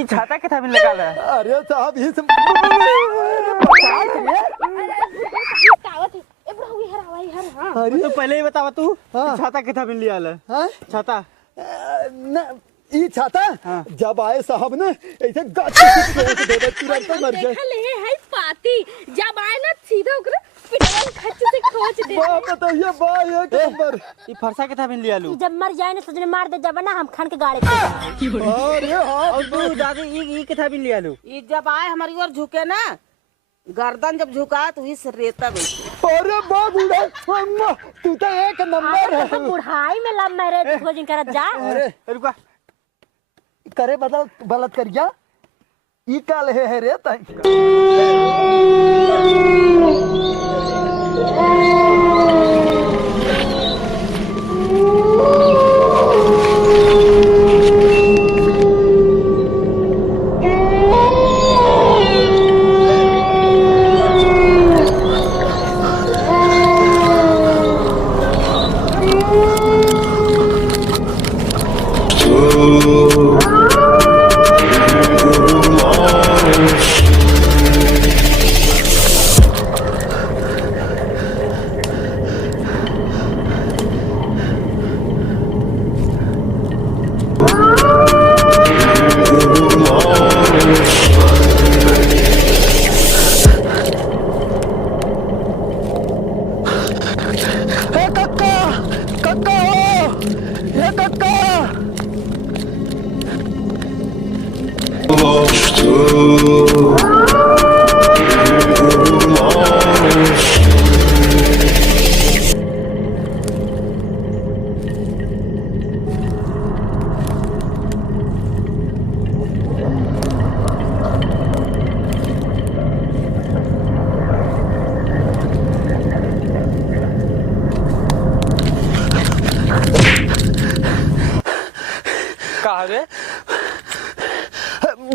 ये छाता के था मिल लगा। अरे साहब ये सब अरे तो पहले ही बतावा तू हाँ। छाता के था मिल लिया ले छाता न ये छाता हाँ। जब आए साहब ने ऐसे गाछ तोड़ दे दे तुरंत मर गए। देखा ले है पाती जब आए ना सीधा ओकरे पिटवन खच से खोच दे। वाह बताइए वाह एक नंबर। ये फरसा के था मिल लिया लू जब मर जाए ना तुझने मार दे जब ना हम खान के गाड़े पे अरे हाँ और तू दादी ये के था मिल लिया लू ये जब आए हमारी ओर झुके ना गर्दन जब झुका तो इस रेता बैठी। अरे वाह बूढ़ा अम्मा तू तो एक नंबर है। तो बुढ़ाई में लव मैरिज खोजिंग करत जा। अरे रुका करे बदल गलत करिया ई काल है रे ताई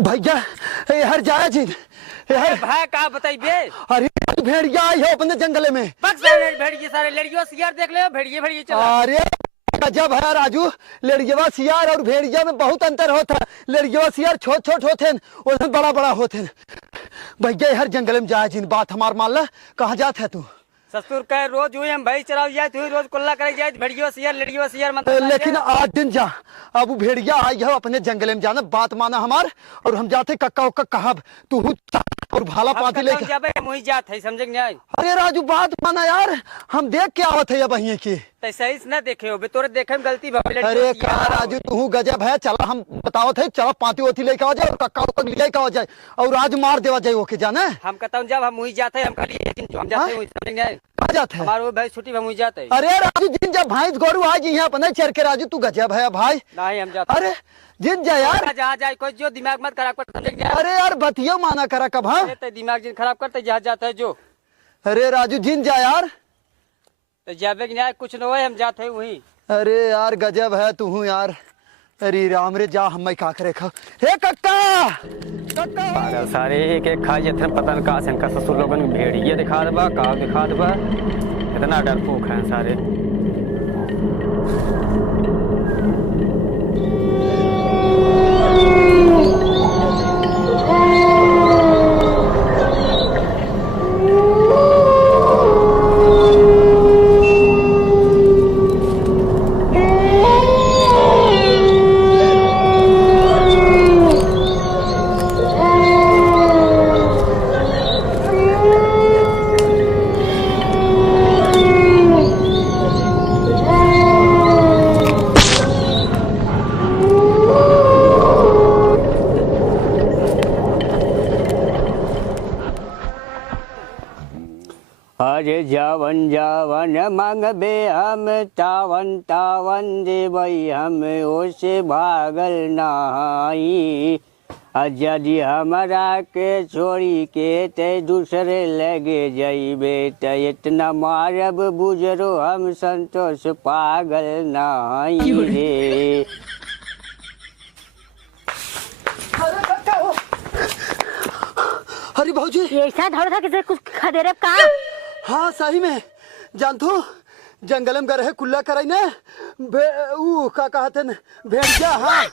भैया हर जाया जी भाई का बताइए। अरे भेड़िया आई है अपने जंगल में। भेड़िए सारे लड़कियों सियार देख ले भेड़िए भेड़िए चला। अरे गजब है राजू लड़किया सियार और भेड़िया में बहुत अंतर होता है। लड़किया सियार छोट छोट होते हैं और बड़ा बड़ा होते हैं। भैया हर जंगल में जाया जी बात हमार मान ला कहाँ जात है तू ससुर कहे रोज हुई हम भाई चराव जाए तू रोज कुल्ला करे जाए भेड़ियो सियार लड़कियों सियार मतलब। लेकिन आज दिन जा अब वो भेड़िया आई है अपने जंगल में जाना बात माना हमार और हम जाते कक्का उक्का कहब तू और भाला पाती लेके मुही जात है समझ नहीं आई। अरे राजू बात माना यार हम देख के आवत है अब यहीं की सही से न देखे हो तोरे देखे में गलती भइल। अरे का राजू तू गजब है चला हम बतावत है चला पाती ओती लेके आ जाए और कक्का उक्का लेके आ जाए और आज मार देवा जाए ओके जाना हम कहता हूँ जब हम मुही जाते हम कल हम जाते हैं समझ नहीं आई। आ जाते हैं हमारे भाई छुट्टी में मुही जाते हैं। अरे राजू जिन जब भैंस गोरू आज यहाँ अपने चर के राजू तू गजब है भाई। नहीं हम जाते अरे जिन जा यार जहाँ जाए कोई जो दिमाग मत खराब कर। अरे यार बतियो माना करा कब हाँ दिमाग जिन खराब करते जहाँ जाता है जो। अरे राजू जिन जा यार तो जाबे नहीं कुछ न हो हम जाते हैं वही। अरे यार गजब है तू यार। अरे राम रे जा हम का करे खा हे कक्का कक्का सारे एक एक खा जाते पता नहीं कहाँ से इनका ससुर लोगन भेड़िए दिखा देबा का दिखा देबा इतना डरपोक है सारे। अरे जावन जावन मांगबे हम तावन तावन देवई हम ओसे भागल नहाई। यदि हमरा के छोड़ी के ते दूसरे लगे जाइबे त इतना मारब बुजरो हम संतोष पागल नहाई रे। अरे भाजी ऐसा धड़ था कि कुछ खदेरे का। हाँ सही में जानतो जंगल में गए कुल्ला कराई ने का कहते न भेड़िया। हाँ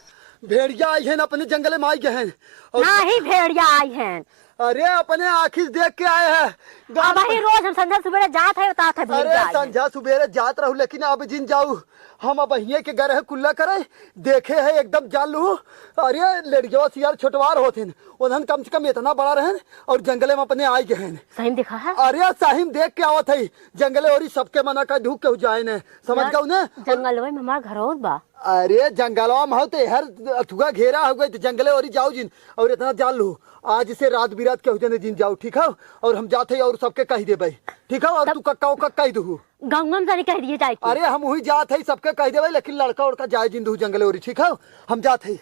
भेड़िया आई हैं अपने जंगल में आई गए हैं और हाँ ही भेड़िया आई हैं। अरे अपने आँखी देख के आए हैं। अब वही रोज हम संध्या सुबह जात है बता था भेड़िया अरे आई हैं। संध्या सुबेरे जात रहू लेकिन अब जिन जाऊ हम अब अहिए के घर है कुल्ला करे देखे है एकदम जान लू। अरे लड़कियों सियार छोटवार होते उन्हन कम से कम इतना बड़ा रहन और जंगले में अपने आई गए हैं। सही दिखा है। अरे साहिम देख के आवत है जंगले और सबके मना का ढूक के जाए ने समझ गऊ ने। जंगल में हमारा घर और बा। अरे जंगलवा में होते हर अथुआ घेरा हो गई तो जंगले और जाओ जिन और इतना जान लू आज से रात बिरात के हो जिन जाओ ठीक है और हम जाते और सबके कह दे भाई ठीक है और तू कक्का कह दू गाँव में जाने कह दिए जाए। अरे हम वही जात है सबके कह दे भाई लेकिन लड़का उड़का जाए जिन दू जंगले और ठीक है हम जाते हैं।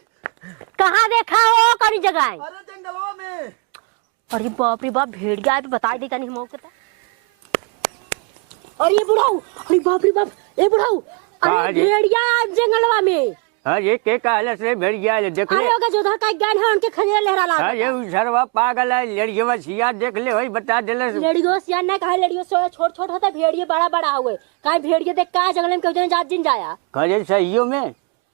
कहाँ देखा हो कौन जगह है? अरे जंगलवा में। अरे बाप रे बाप भेड़िया है बता देता नहीं मौके पे। अरे ये बुढ़ाऊ अरे बाप रे बाप ये बुढ़ाऊ अरे भेड़िया आज जंगलवा में। अरे के कहले से भेड़िया ले देख ले। अरे होगा जोधा का ज्ञान है उनके खजरे लहरा ला। अरे उसरवा पागल है लड़कियों सियार देख ले वही बता देले। लड़ियों सियार ना कहा लड़ियों छोट छोट होता भेड़िए बड़ा बड़ा हुए कहीं भेड़िए देख का जंगल में क्यों जात जिन जाया। कहे सहियों में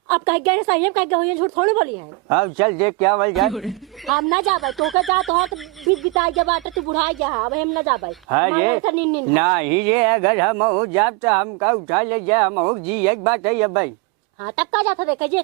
अब कह गए सही है कह गए झूठ थोड़ी बोली है। अब चल देख क्या बोल जाए। हम ना जाबे तो का जा तो बीत बिता जा बाटे तू बुढ़ा जा अब हम ना जाबे। अरे नहीं रे अगर हम हो जाब तो हम का उठा ले जाए हम हो जी एक बात है ये भाई। हाँ तब का जाता देखे जे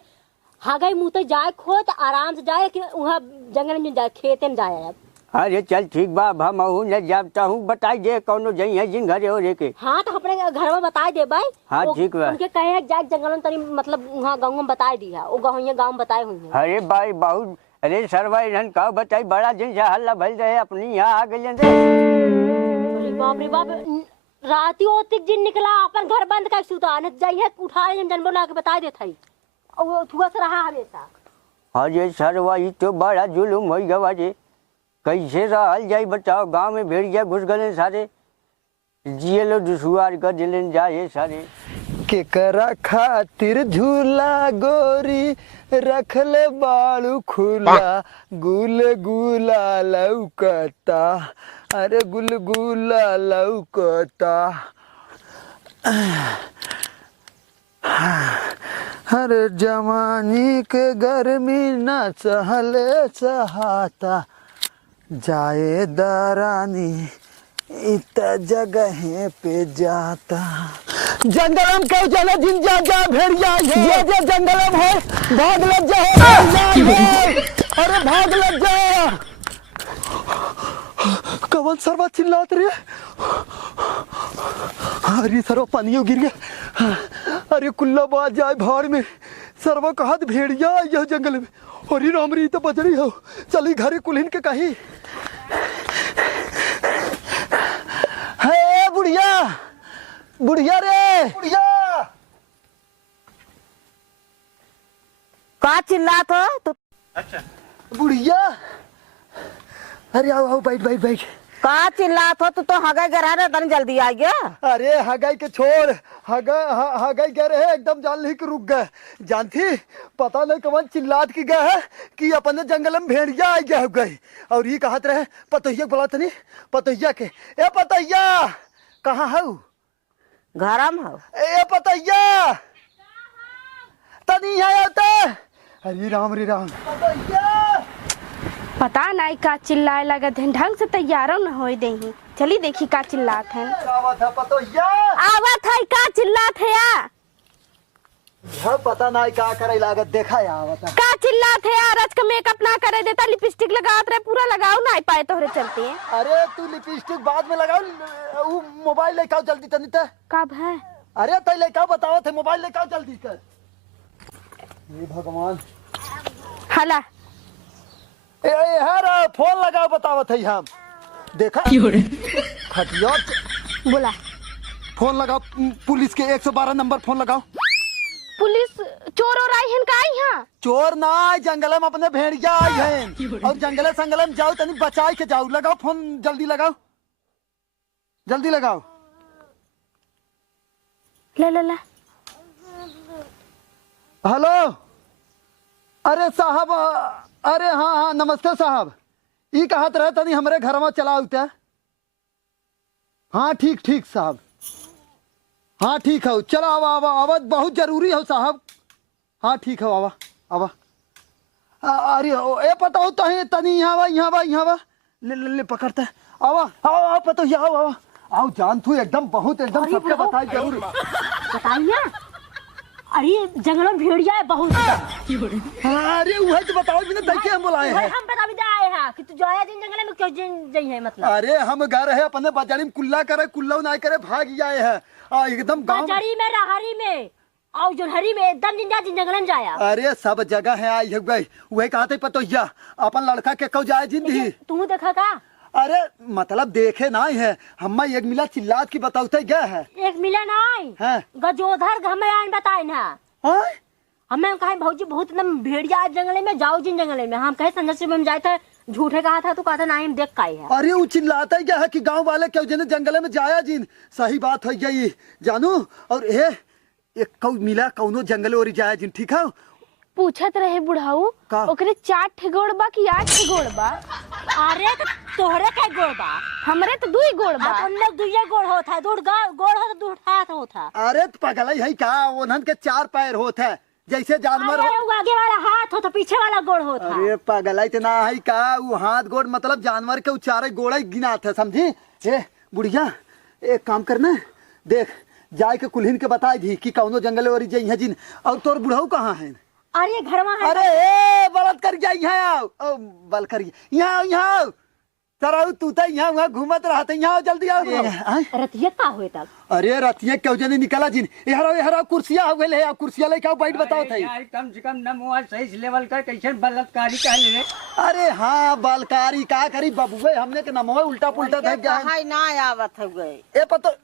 हाँ गई मुँह तो जाए खोत आराम से जाए कि वहाँ जंगल में जाए खेते में जाए। अब अरे चल ठीक बा हम हूँ न जाता हूँ बताई दे कौनो जई है जिन घरे हो रे के। हाँ तो अपने घर में बता दे भाई। हाँ ठीक बा। उनके कहे जाए जंगल में तनी मतलब वहाँ गाँव में बताए दिया वो गाँव में बताए हुई है। अरे भाई बहुत अरे सरवा इन्हन का बताई बड़ा दिन से हल्ला भल रहे अपनी यहाँ आ गए। अरे बाप रे बाप राती ओतिक जिन निकला अपन घर बंद कर सुता न जाइए उठा जन बोला के बता देता है और वो थुआ से रहा हमेशा। अरे सरवा ये तो बड़ा जुलुम हो गवा जी कैसे रहल जाई बताओ गांव में भेड़िया घुस गए सारे जिये लो दुसुआर कर दिलन जाए सारे। केकरा खातिर झूला गोरी रखले बालू खुला गुल गुला लौकता अरे गुल गुला लौकता। अरे जवानी के गर्मी न सहले सहाता जाए दरानी इत जगह पे जाता। जंगलम क्यों चला जिन जा जा भेड़िया ये जो जंगलम है भाग लग जाए। अरे भाग लग जा कवन सरवा चिल्लात रे। अरे सरवा पानी गिर गया। अरे कुल्ला बाज जाए भाड़ में सरवा कहा भेड़िया यह जंगल में। अरे राम री तो बच रही हो चली घरे कुल्हिन के कही है बुढ़िया बुढ़िया रे बुढ़िया का चिल्लात हो तो? अच्छा बुढ़िया अरे आओ आओ बैठ बैठ बैठ। का चिल्लात हो तो हगाई गरा रे तनी जल्दी आ गया। अरे हगाई के छोड़ हगाई गए रहे एकदम जान ली कि रुक गए जानती पता नहीं कौन चिल्लात की गए है कि अपने जंगल में भेड़िया आ गया गई और ये कहत रहे पतोहिया बोला तनी पतोहिया के ए पतोहिया कहाँ है घरम हो ए पतोहिया तनी यहाँ आता। अरे राम पतोहिया पता नहीं का चिल्लाए लगत है ढंग से तैयारों न हो दे चली देखी का चिल्लात है। आवत है का चिल्लात है या पता नहीं का करे लागत देखा या आवत का चिल्लात है यार आज का मेकअप ना करे देता लिपस्टिक लगात रहे पूरा लगाओ ना पाए तोहरे चलते हैं। अरे तू लिपस्टिक बाद में लगाओ वो मोबाइल लेके आओ जल्दी तनी त कब है? अरे तै लेके आओ बताओ थे मोबाइल लेके आओ जल्दी कर। ये भगवान हला यार फोन लगाओ बतावत है हम देखा खटिया बोला फोन लगाओ पुलिस के 112 नंबर फोन लगाओ। पुलिस चोर और आई हैं का यहाँ? चोर ना जंगल में अपने भेड़िया आई हैं और जंगल संगल में जाओ तनी बचाई के जाओ। लगाओ फोन जल्दी लगाओ जल्दी लगाओ। ला हेलो अरे साहब अरे हाँ नमस्ते साहब ये कहत रहे तनी हमारे घर में चला उते। हाँ ठीक साहब हाँ ठीक है चलो आवा आवा आवा बहुत जरूरी हो साहब। हाँ ठीक है आवा आवा अरे ए पता हो तनी यहाँ बा ले पकड़ता आओ आओ पता आओ आओ जान तू एकदम बहुत एकदम सबके बताई जरूर बताई ना। अरे जंगलों में भेड़िया है बहुत। अरे वही तो बताओ बिना देखे हम बुलाए हैं। हम बता भी आए हैं कि तू जाया दिन जंगल में क्यों जाई है मतलब। अरे हम घर है अपने बाजारी में कुल्ला करे कुल्ला ना करे भाग जाए हैं एकदम गांव बाजारी में रहरी में और जोहरी में एकदम दिन जंगल में जाया। अरे सब जगह है आई गई वही कहते पतो या अपन लड़का के कब जाए जिंदगी तू देखा का। अरे मतलब देखे ना है हम एक मिला चिल्लात की बताते गया है एक मिला नहीं है गजोधर हमें आन बताए ना हाँ? हमें कहे भौजी बहुत एकदम भेड़िया जंगल में जाओ जिन जंगल में हम कहे संजय से हम जाए थे झूठे कहा था तो कहता ना हम देख का है। अरे वो चिल्लाता क्या है कि गांव वाले क्यों जने जंगल में जाया जिन सही बात हो गई जानू और एक कौ मिला कौनो जंगल और जाया जिन ठीक है पूछत रहे बुढ़ाऊ का? ओकरे 4 ठे गोड़ बा कि 8 ठे गोड़ बा? अरे तो तोहरे का गोड़ बा हमरे तो 2 ही गोड़ बा। अपन लोग दुइये गोड़ होता है गोड़ हो तो दूर हाथ होता। अरे तो पगला यही कहा उन्हन के 4 पैर होते है जैसे जानवर अरे वो आगे वाला हाथ होता पीछे वाला गोड़ होता। अरे पगला इतना है का वो हाथ गोड़ मतलब जानवर के चारे गोड़ा गिनाते है समझी। ए बुढ़िया एक काम करना देख जाए के कुल्हिन के बताई दी कि कौनो जंगल और जई जिन और तोर बुढ़ऊ कहाँ है। अरे घर है। अरे ए बलत कर जाए यहाँ आओ बल कर यहाँ चराऊ तू तो यहाँ घूमत रहते यहाँ जल्दी आओ रतिया का हुए तब। अरे रतिया क्यों जने निकला जिन यहरा कुर्सिया हो गए कुर्सिया लेके आओ बैठ बताओ थे यार कम से कम नमुआ सही लेवल कर कैसे बलात्कारी कह ले। अरे हाँ बलकारी का करी बबुए हमने के नमो उल्टा पुल्टा धक गया हाय ना आवत हो गए ए पतो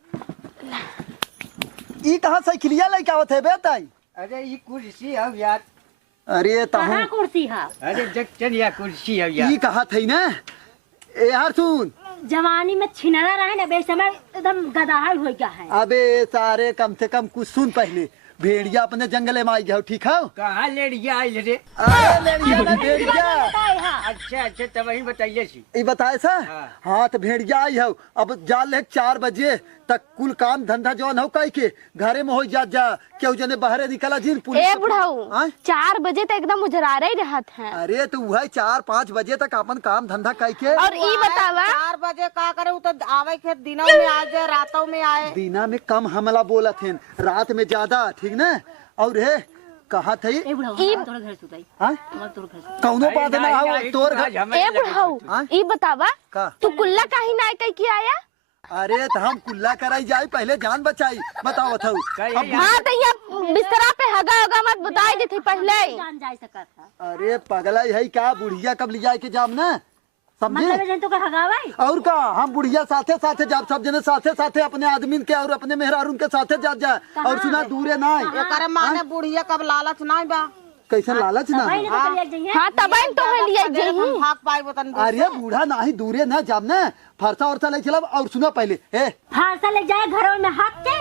ई कहां साइकिलिया लेके आवत है बेताई। अरे ये कुर्सी है यार। अरे ताहू कहाँ कुर्सी है। अरे जक्चन या कुर्सी है यार। ई कहा थे ना ए यार सुन जवानी में छिनरा रहे ना बे समय एकदम गदाहल हो गया है। अबे सारे कम से कम कुछ सुन पहले भेड़िया अपने जंगले में आई गया ठीक है। कहाँ लेड़िया आई रे। अरे लेड़िया ना भेड़िया। अच्छा अच्छा तब वही बताइए सी। ये बताए सर हाँ तो भेड़िया आई हो अब जा ले 4 बजे तक कुल काम धंधा जौन हो कई के घरे में हो जा क्यों जने बाहरे निकला जिन ए बुढ़ाऊ 4 बजे तक एकदम उजरारे ही रहत है। अरे तो वही 4-5 बजे तक अपन काम धंधा कई के और ई बतावा 4 बजे का करे वो तो आवे के दिनों में आ जाए रातों में आए। दिना में कम हमला बोला थे रात में ज्यादा ठीक ना और है कहा थे ए बुढ़ाऊ तोड़ घर सुताई हाँ? तोड़ घर कौनो बात ना हो तोर घर ए बुढ़ाऊ ई बतावा का तू कुल्ला काहे ना कह के आया। अरे तो हम कुल्ला कराई जाए पहले जान बचाई बताओ था हाँ तो यहाँ बिस्तरा पे हगा होगा मत बताई देती पहले। जान जा सका था। अरे पगला है क्या बुढ़िया कब ले जाए के जाम ना समझे मतलब जन तो का हगावाई और का हम बुढ़िया साथे साथे जब सब जने साथे साथे अपने आदमी के और अपने मेहरारून के साथे जा और सुना दूरे ना एकरे माने बुढ़िया कब लालच नहीं बा कैसे लालच ना भाई ने तो ले जाइए। हाँ तब तो है लिया हम भाग पाए बतन। अरे बूढ़ा ना ही दूरे ना जाम ना फरसा उरसा ले चला और सुना पहले ए फारसा ले जाए घरों में हाथ के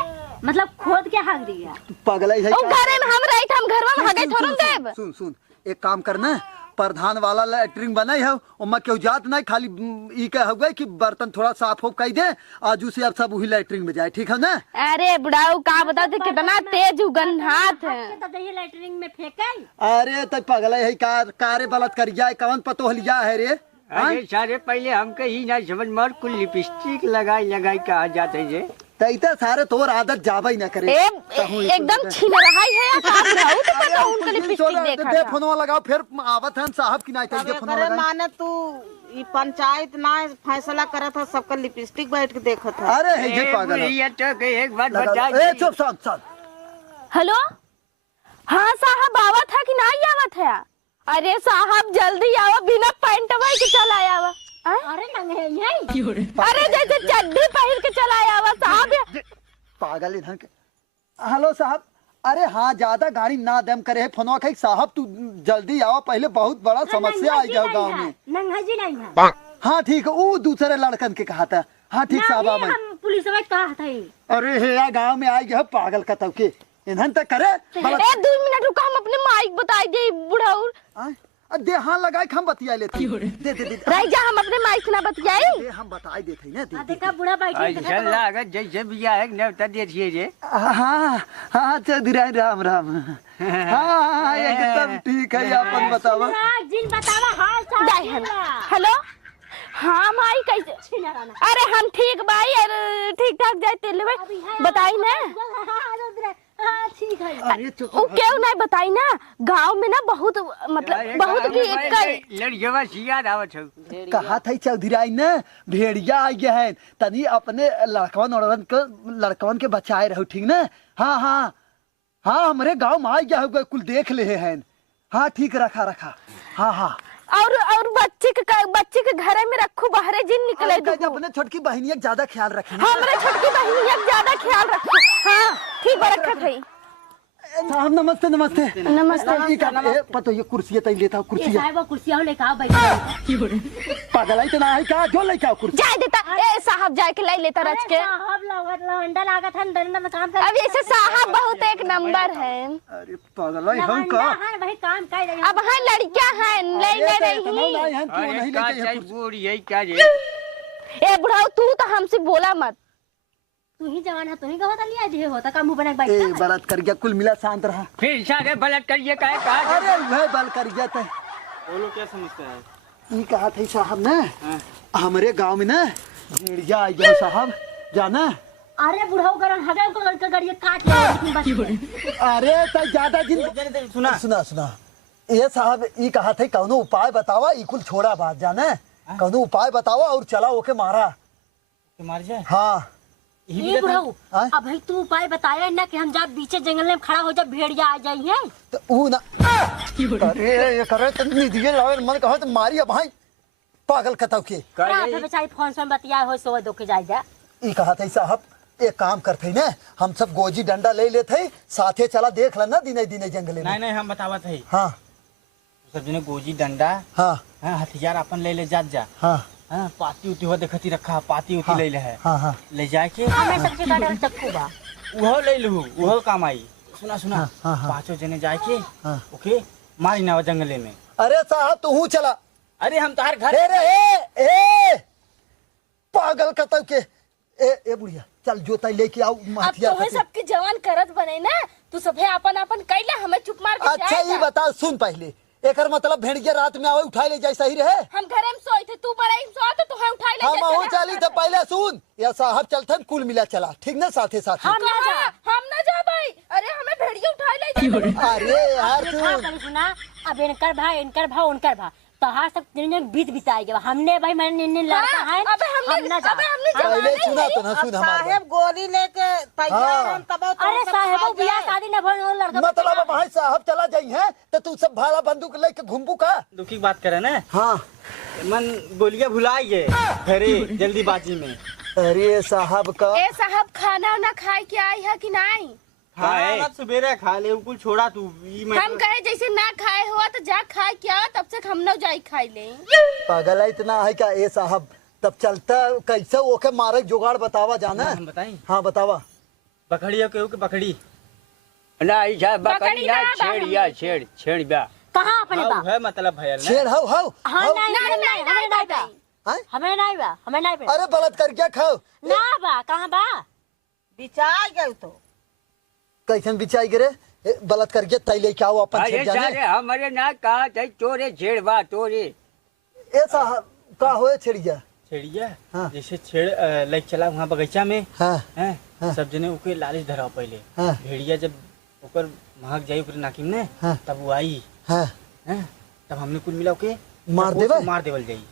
मतलब खोद के हाथ दिया। पगला है ओ घरे में हम रही हम घर में हगे थोड़न देब। सुन एक काम करना प्रधान वाला लैटरिंग बनाई है उमा क्यों जात नहीं खाली ई के हो गए कि बर्तन थोड़ा साफ हो कही दे आजू से अब सब वही लैटरिंग में जाए ठीक है ना। अरे बुढ़ाऊ का बता दे कितना तेज उगन्हात है। तो दही लेटरिंग में फेंके। अरे तो पगला है कारे बलत कर जाए कवन पतो लिया है रे। अरे सारे पहले हमके ही ना समझ मार कुल लिपस्टिक लगाई कहा जाते जे तैते सारे तोर आदत जाबई ना करे एकदम छीन रहा है का बुढ़ाऊ तो पता उनके लिपस्टिक देखा दे फोनवा लगाओ फिर आवत हन साहब की ना दे फोनवा एकरे लगा माने तू ई पंचायत ना फैसला करत है सबका लिपस्टिक बैठ के देखत है। अरे है ये पागल है। ये तो के एक बात लगा- बता ए चुप सुन हेलो हाँ साहब आवत है कि नहीं आवत है। अरे साहब जल्दी आओ बिना पैंटवा के चल आया वा। अरे नंगे यही अरे जैसे चड्डी पहन के चल आया वा साहब। पागल इधर के हेलो साहब अरे हाँ ज्यादा गाड़ी ना दम करे है फोनवा कही साहब तू जल्दी आओ पहले बहुत बड़ा समस्या आई जाओ गाँव में। नंगा जी नहीं है। हाँ ठीक है वो दूसरे लड़कन के कहा था। हाँ ठीक साहब नहीं, हम पुलिस में कहा था। अरे हे गाँव में आई गया पागल का तब के इन्हन तक करे ए 2 मिनट रुका हम अपने माइक बताई दे बुढ़ाऊ। दे हाँ लगाए हम बतिया लेते दे दे दे रह जा हम अपने माई से ना बतियाई दे हम बताई देते ना दे देखा बुढ़ा बैठे ऐसा लागत जैसे बिया है न्योता दे दिए रे। हाँ हाँ चौधरी राम राम हाँ एकदम ठीक है अपन बतावा जिन बतावा हाल चाल हेलो हाँ माई कैसे अरे हम ठीक बाई अरे ठीक ठाक जाए तेल बताई ना ठीक है। अरे चुप वो क्यों नहीं बताई ना गांव में ना बहुत मतलब बहुत की लड़कियों सियार आवत हो। कहा था चौधरी ने भेड़िया आ गया है तनी अपने लड़कवन के बचाए रहो ठीक ना। हाँ हाँ हाँ हमारे गांव में आ गया होगा कुल देख ले हैं। हाँ ठीक रखा रखा हाँ हाँ और बच्चे के घरे में रखो बाहरे जिन निकले अपने छोटकी बहनिया ज्यादा ख्याल रखे हमरे छोटकी बहनिया ज्यादा ख्याल रखो। हाँ ठीक है रखत है। साहब नमस्ते नमस्ते नमस्ते। पतो ये कुर्सी तई लेता कुर्सी साहब कुर्सी हो लेके आओ बैठ पागल है तो ना है का जो लेके आओ कुर्सी जाए देता ए साहब जाए के लाई लेता रच के साहब लवंडा लागत है डंडा में काम कर अब ऐसे साहब बहुत एक नंबर है। अरे पागल है हम का वही काम कर रहे अब हाँ लड़कियां हैं ले ले रही नहीं का लेके चाहिए बूढ़ी है क्या रे। ए बुढ़ाओ तू तो हमसे बोला मत तू ही जवान है तू ही कहता लिया जे होता का मुंह बना के ए बैठ बारात कर गया कुल मिला शांत रहा। फिर सारे बलट करिए का अरे वह बाल कर गया था बोलो क्या समझते हैं। ये कहा था साहब ने हमारे गांव में ना भेड़िया आ गया साहब जाना। अरे बुढ़ाऊ गरम हगे को लड़का गाड़ी काट ले अरे तो ज्यादा दिन सुना सुना सुना ये साहब ये कहा था कौनो उपाय बतावा ई कुल छोड़ा बात जाना कौनो उपाय बतावा और चला ओके मारा मार जाए। हाँ ये बुढ़ाऊ हाँ? अब भाई तू उपाय बताया ना कि हम जब बीचे जंगल में खड़ा हो जब भेड़िया आ जाइए तो ऊ ना अरे ये करे तो निधिए लावे मन कहा तो मारी अब भाई पागल कतौ के रात में बेचारी फोन से बतिया हो सो दो के जाए जा ई कहा था साहब एक काम करते ना हम सब गोजी डंडा ले लेते साथे चला देख लेना दिने दिने जंगले में। नहीं हम बतावत है हाँ सब जने गोजी डंडा हाँ हथियार अपन ले जात जा। हाँ हाँ पाती उती हो देखती रखा पाती उती ले ले है हाँ हाँ ले जाए के हमें सबसे बड़ा चक्कू बा वो ले लू वो काम आई। सुना सुना हाँ, हाँ। पांचों जने जाए के हाँ। ओके मारी ना जंगले में। अरे साहब तू चला अरे हम तार घर ए पागल कतौ के ए बुढ़िया चल जोता लेके आओ अब हथियार तुम्हें सबकी जवान करत बने ना तू सबे अपन अपन कैला हमें चुप मार के अच्छा ये बता सुन पहले एकर मतलब भेड़िया रात में आवे उठाई ले जाए सही रहे। हम घरे में सोए थे तू बड़ा ही सोए तो तुहे उठाई ले हम हो चली तो पहले सुन या साहब चलथन कुल मिला चला ठीक ना साथे साथे हम ना जा भाई अरे हमें भेड़िया उठाई ले जा। अरे यार सुन सुना अब इनकर भाई उनकर भा तहार सब दिन बीत बिताएगा हमने भाई मैंने लड़का है हम ना जा पहले सुना तो ना सुन हमारा साहेब गोली लेके तैयार हैं तब तो अरे साहब बियाह शादी न भइल लड़का मतलब भाई साहब चला जाई है तो तू सब भाला बंदूक लेके घूमबू का दुखी की बात करे ना हाँ मन गोलियां भुलाई गए घरे जल्दीबाजी में। अरे साहब का ए साहब खाना ना खाए के आई है कि नहीं खाना सवेरे खा ले कुल छोड़ा तू हम कहे जैसे ना खाए हुआ तो जा खाए क्या तब से हम ना जाई खाई ले। पागल है इतना है क्या ए साहब तब चलता कैसे ओके मारे जुगाड़ बतावा जाना हम बताई हाँ बतावा बकड़ी के बकड़ी ना ऐसा बकरी ना छेड़िया छेड़ बा कहां अपने बा है मतलब भयल छेड़ हाउ हाउ हां नहीं हमें नहीं बा अरे बलत कर क्या खाओ ना बा कहां बा बिचा गए तो कैसन बिछाई गिरे बलत कर के तैले क्या हो अपन अरे छेड़ जाने सारे हमारे ना कहा थे चोरे छेड़ बा चोरे ए साहब का होए छेड़िया छेड़िया हाँ। जैसे छेड़ लाइक चला वहाँ बगीचा में हाँ हैं हाँ। सब जने ओके लालच धरा पहले हाँ। भेड़िया जब ओकर महक जाई ओकर नाकिम ने हाँ। तब वो आई हाँ हैं तब हमने कुल मिला के मार तब देवे? उसको मार देवल जाई।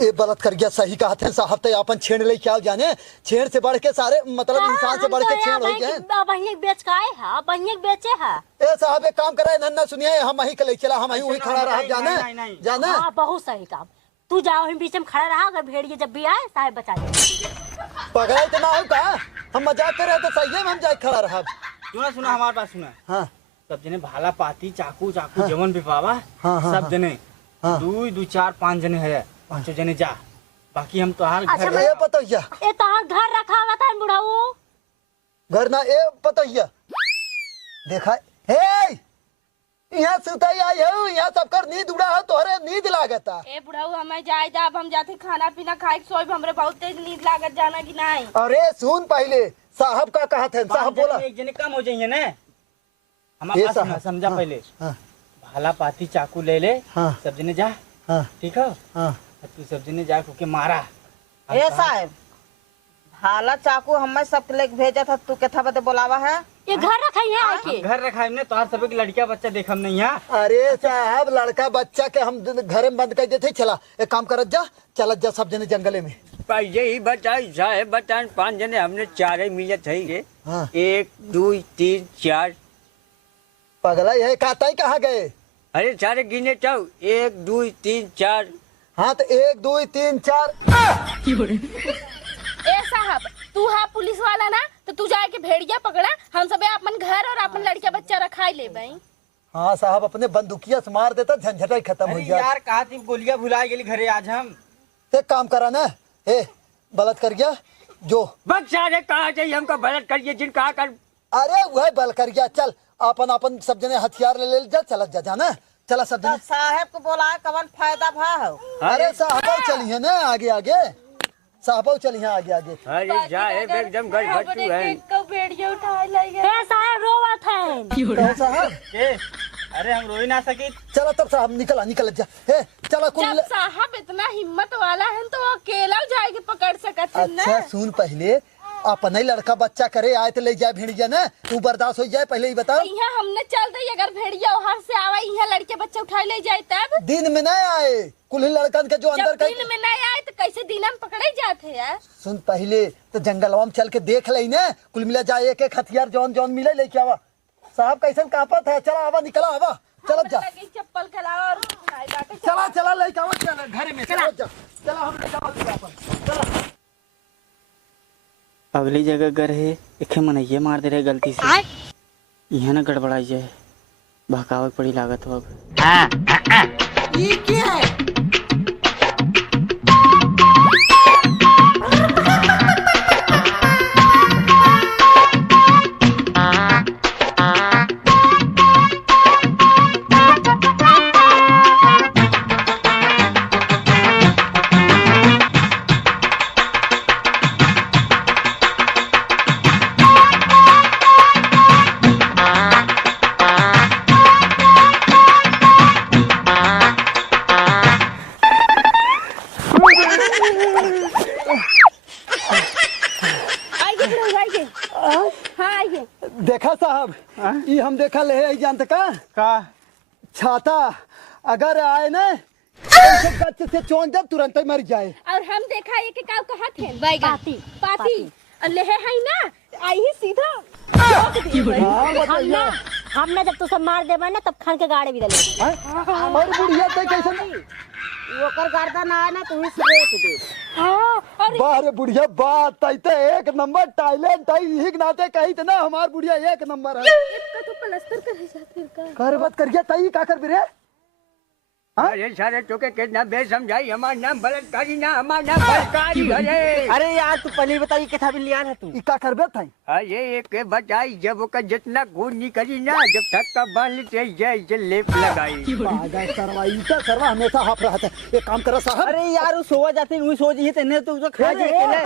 ए बलत कर गया सही कहा थे साहब तो अपन छेड़ ले क्या जाने छेड़ से बढ़ के सारे मतलब इंसान से बढ़ के छेड़ हो गए बहिए बेच के आए है बहिए बेचे है ए साहब एक काम करे नन्ना सुनिए हम वही के ले चला हम वही खड़ा रहा जाना नहीं। जाना हाँ बहुत सही काम तू जाओ हम बीच में खड़ा रहा अगर भेड़िए जब भी आए साहब बचा दे पगड़ा तो ना हो का हम मजाक कर रहे तो सही है हम जाए खड़ा रहा सुना हमारी बात सुना हाँ सब जने भाला पाती चाकू जवन भी पावा हाँ, हाँ, सब जने हाँ। दो चार पांच जने है पांचों जने जा बाकी हम तो हाल अच्छा, घर ए पतोहिया ए तहार घर रखा हुआ था बुढ़ाऊ घर ना ए पतोहिया देखा हे यहाँ सुताई आई हो, यहाँ सबकर नींद उड़ा हो, तोहरे नींद लागता। ए बुढ़ाऊ हमें जाए जा, अब हम जाते खाना पीना खाए सोए, हमरे बहुत तेज नींद लागत जाना कि नहीं। अरे सुन पहले साहब का कहा थे, साहब बोला एक जने कम हो जाइए ना, ये हमारे पास साहब, समझा हाँ, पहले हाँ, भाला पाती चाकू ले ले, हाँ, सब जने जा, हाँ, ठीक है, हाँ। तू सब जने जा के मारा। ए साहब भाला चाकू हमें सब लेके भेजा था, तू कथा बते बोलावा है? ये घर रखा है आके घर रखा है हमने, तोहार सब लड़किया बच्चा देखम नहीं है। अरे साहब लड़का बच्चा के हम घर में बंद कर देते। चला एक काम करत जा, चलत जा सब जने जंगले में। पहले ही बताई साहेब बतान 5 जने हमने 4 मिले थे रे। हाँ। 1 2 3 4। पगला यह कहता ही कहाँ गए? अरे सारे गिने तो 1 2 3 4। हाँ तो 1 2 3 4। ए साहब तू है पुलिस वाला ना, तो तू जाके भेड़िया पकड़ा, हम सब अपन घर और अपन लड़का बच्चा रखा ले भाई। हाँ साहब अपने बंदूकिया से मार देता, झंझटा ही खत्म हो अरे जाए। यार कहा थी गोलियां भुला गेली घरे आज हम। एक काम करा ना, ए बलत कर गया जो बस सारे कहा चाहिए हमको भरत करिए जिन कहा कर। अरे वह बल कर गया। चल अपन अपन सब जने हथियार ले जा, चलत जा जाना। चला सब जने। साहब को बोला कवन फायदा भा हो? अरे साहब चलिए ना आगे आगे, साहब चलिए आगे आगे। अरे साहेब एकदम घर भट्टू है। को भेड़िया उठा लाएगा। ए साहब रोवत है। साहब के अरे हम रोई ना सकी। चला तब साहब निकल जा। हे चला कुल। जब साहब इतना हिम्मत वाला है तो वो अकेला जाएगी पकड़ सकत है ना। अच्छा सुन पहले, अपने लड़का बच्चा करे आए तो ले जाए भेड़िया ना, तू बर्दाश्त हो जाए पहले ही बताओ। यहाँ हमने चल दे, अगर भेड़िया वहाँ से आवा यहाँ लड़के बच्चे उठा ले जाए तब। दिन में नहीं आए कुल लड़कन के जो अंदर जब दिन में नहीं आए तो कैसे दिन में पकड़े जाते यार। सुन पहले तो जंगलवा में चल के देख ले ना, कुल मिला जाए एक एक हथियार जौन जौन मिले लेके आवा। साहब कैसन कापत है, चला आवा निकला आवा, चल जा। चप्पल खिलाओ और खाए बाटे चला चला लेके आवा, चला घर में चला जा। चला हम चला। अगली जगह घर है, एक मनैया मार दे रहे गलती से, यहाँ ना गड़बड़ाई जाए, भगावे पड़ी लागत हो अब। ये क्या है? देखा साहब, ये हम देखा ले जानते का छाता अगर आए ना गच से चोंच दे तुरंत ही मर जाए। और हम देखा ये का कहा थे पाती पाती ले है ना, आई ही सीधा हाँ बताइए। हमने जब तो सब मार देबा ना तब खान के गाड़ी भी दले। और बुढ़िया ते कैसे ओकर गर्दन आए ना तो इस रेत दे। हाँ और बाहर बुढ़िया बात आई ते एक नंबर टैलेंट आई, यही नाते कही थे ना हमार बुढ़िया एक नंबर है। इसका तो प्लास्टर कर जाते का कर बात कर गया तई का कर बिरे। अरे सारे टोके कितना बे समझाई, हमारा नाम बलात्कारी ना, हमारा नाम बलात्कारी है। अरे यार तू पहले बताइए कैसा भी लिया है तू। ई का करबे थाई? अरे एक के बताई जब ओका जितना खून निकली ना, जब थक्का बांध लेते जय लेप लगाई। आगा करवाई तो करवा हमेशा हाफ रहता है। एक काम करो साहब। अरे यार वो सोवा जाते वही सो जी तेने तो उसको खा जे अकेले।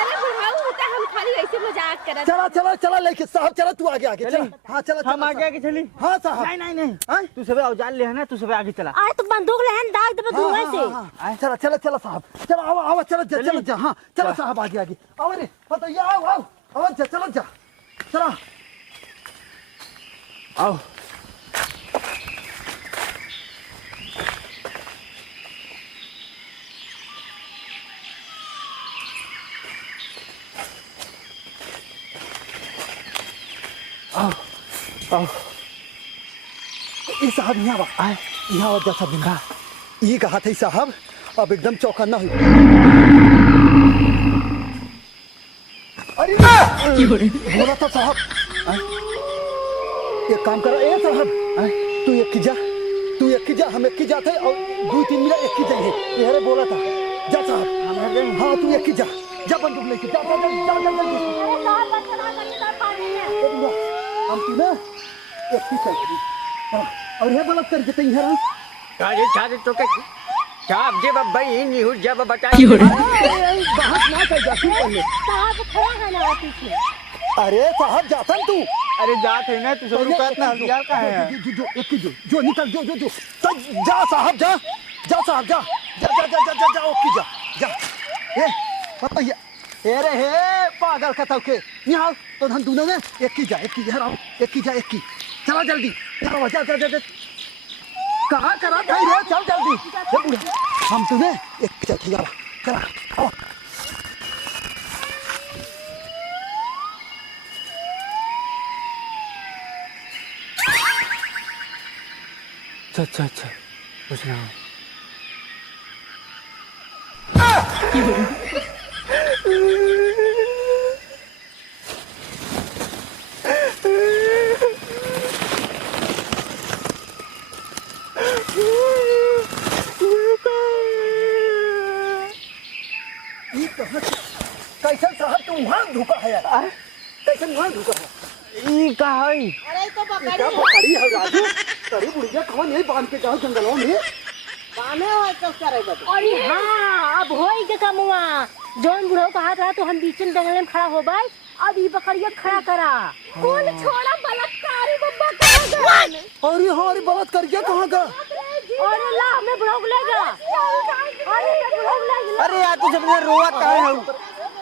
अरे बुढ़ाऊ होता हम खाली ऐसे मजाक करत। चला चला चला लेके साहब, चला तू आगे आगे चला। हाँ चला हम आगे आगे चली। हाँ साहब। नहीं नहीं नहीं, तू सब औजार ले है ना, तू सब आगे चला। अरे तो बंदूक लेहन दाग दे धुआं से। चला चला चला साहब, चला आओ आओ, चला जा चला जा। हाँ चला साहब आगे आगे आओ रे, बताइए आओ आओ आओ, जा चला जा चला आओ आओ आओ। ये साहब यहाँ आए, यहाँ जा सब बिंदा। ये कहा था साहब, अब एकदम चौकन्ना हुई। अरे बोला था साहब। एक काम करो ए साहब, तू एक की जा, तू एक की जा, हम एक की जाते और 2-3 मिला एक की जाइए। ये रे बोला था, जा साहब। हाँ तू एक की जा, जा बंदूक लेके जा जा जा जा जा। हम तू ना एक की चल और ये गलत करके तई है अरे सारे तो के साहब जे बई निहुर जब बता बात ना कर जा तू पहले साहब खड़ा है ना पीछे। अरे साहब जाता तू अरे जात है ना तू सब रुकत ना हथियार का है जो निकल जो जा साहब जा साहब जा ओके जा ए पता ये रे हे पागल का तौके निहाल तो हम दोनों ने एक की जा चला जल्दी जा कहाँ करा था रे चल जल्दी ये बूढ़ा हम तुम्हें एक चल चला आओ अच्छा कुछ ना कैसे साहब तुम वहाँ धुका है यार कैसे वहाँ धुका है ई का है अरे तो क्या बकरी पकड़ी है राजू तरी बुढ़िया कौन नहीं बांध के जाओ जंगलों में बाने हो तो करे बता। अरे हाँ अब होई के कमुआ जौन बुढ़ो कहा रहा तो हम बीच में जंगल में खड़ा हो गए। अब ये बकरिया खड़ा करा कौन छोड़ा बलात्कारी बब्बा कहाँ गए? अरे बलात् कर गया कहाँ का और ला हमें बुढ़ो को ले जा। अरे ये बुढ़ो को ले जा। अरे यार तू सबने रोवा का है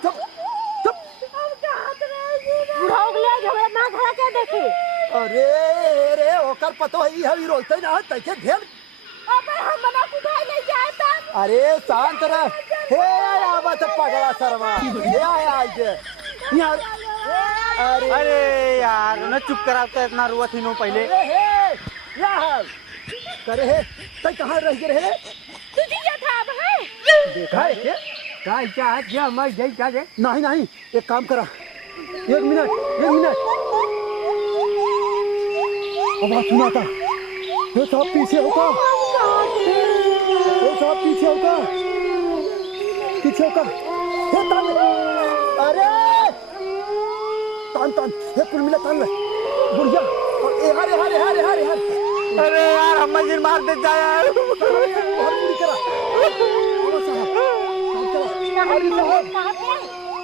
चुप बुढ़ो को ले जा हमारा माँ खड़ा क्या देखे। अरे ओकर पतो ही हवी रोते ना तैके ढेर अबे हम बना कुदाई नहीं जाता। अरे शांत रह हे आवा तो पगला सरवा ये आया आज यार अरे यार ना चुप कराता इतना रोवा थी नो पहले यार करे है तै कहाँ रह गए रे तुझे ये था अब है देखा है क्या काय चाह जा मैं जई जा दे नहीं एक काम करा एक मिनट आवाज सुना था ये सब पीछे होगा ये तान अरे तान ये कुल मिला तान ले बुढ़िया ए हारे अरे यार हम मजिर मार दे जा यार हर पूरी करा ओ साहब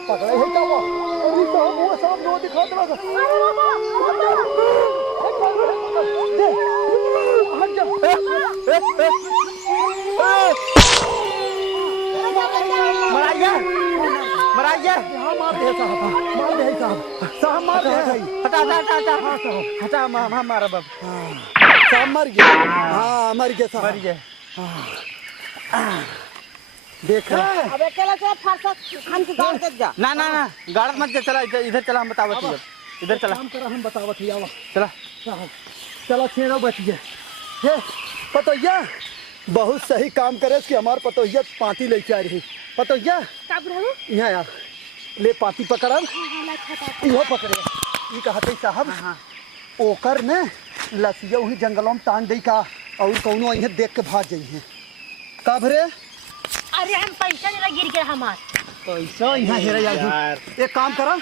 पकड़े है क्या वो अरे साहब वो सब नो दिखा दे हट जा मरा गया हाँ मार दे साहब मार दे हटा मारा बाब साहब मर गया हाँ मर गया साहब मर गया देखा अब अकेला चला फारसा खान की गाड़ के जा। ना गाड़त मत जा चला इधर चला हम बतावत इधर चला काम करा हम बतावत ही आवा चला साहब चलो छेड़ा बच गया ये पतोहिया बहुत सही काम करे कि हमार पतोहिया पाती लेके आ रही पतोहिया का बुढ़ऊ यहाँ यार ले पाती पकड़ब इहो पकड़े ये कहते साहब ओकर ने लसिया वही जंगलों में तान दे का और कौनो इन्हें देख के भाग जाई है का भरे अरे हम पैसा नहीं गिर गया हमार पैसा यहाँ हेरा यार एक काम करा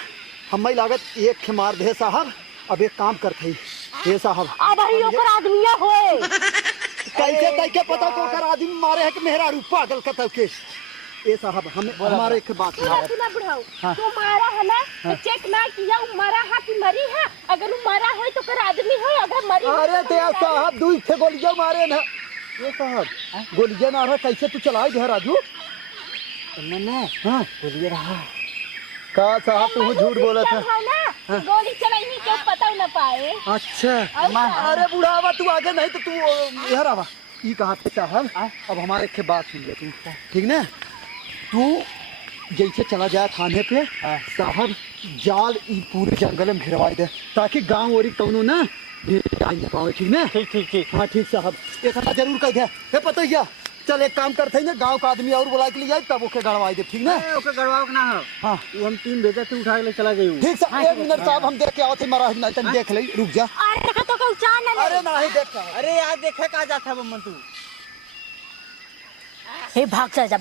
हमें लागत एक के मार दे साहब अब एक काम करते हे साहब अब ही ओकर आदमिया होए कैसे पता को ओकर आदमी मारे है कि मेहरा रूप पागल कतौ के ए साहब हम हमारे एक बात सुना बुढ़ऊ तू मारा है ना तो चेक ना किया वो मरा है कि मरी है। अगर वो मरा है तो कर आदमी है अगर मरी अरे ते साहब दुई थे गोलियां मारे ना ये साहब गोलियां ना रहा कैसे तू चलाई घर राजू मैंने हां बोलिए रहा का साहब तू झूठ बोला था ना गोली चलाई नहीं क्यों पता ना पाए। अच्छा अरे बुढ़ावा तू आगे नहीं तो तू यहाँ आवा ये कहा थे साहब अब हमारे के बात सुन ले तू ठीक ना तू जैसे चला जाए थाने पे साहब जाल ई पूरे जंगल में घिरवाई दे ताकि गांव और कौनो ना नहीं पावे ठीक ना ठीक हाँ ठीक साहब एक जरूर कह दे पता ही क्या चल एक काम करते हैं ना गांव का आदमी और बुला के लिए जाए तब ओके गड़वाई दे ठीक ना ओके गड़वाओ ना हो हाँ वो हम 3 भेजा थे उठा के ले चला गई ठीक साहब एक मिनट साहब हम देख के आओ थे मरा नहीं तन देख ले रुक जा अरे देखा तो कहूं चार ना अरे नहीं देख अरे यार देखे का जाता बम्मन तू हे भाग चल जा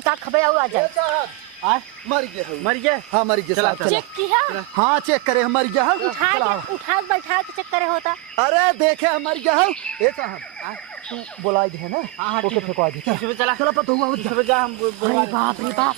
का खबे आ जा साहब मर गया मर गया। हाँ मर गया साहब चला। चेक किया? हाँ चेक करे हम मर गया है उठा के बैठा के चेक करे होता। अरे देखे हम मर गया है ए साहब तू बुला दे ना ओके फेंकवा दे चला चला पता हुआ जा हम अरे बाप रे बाप।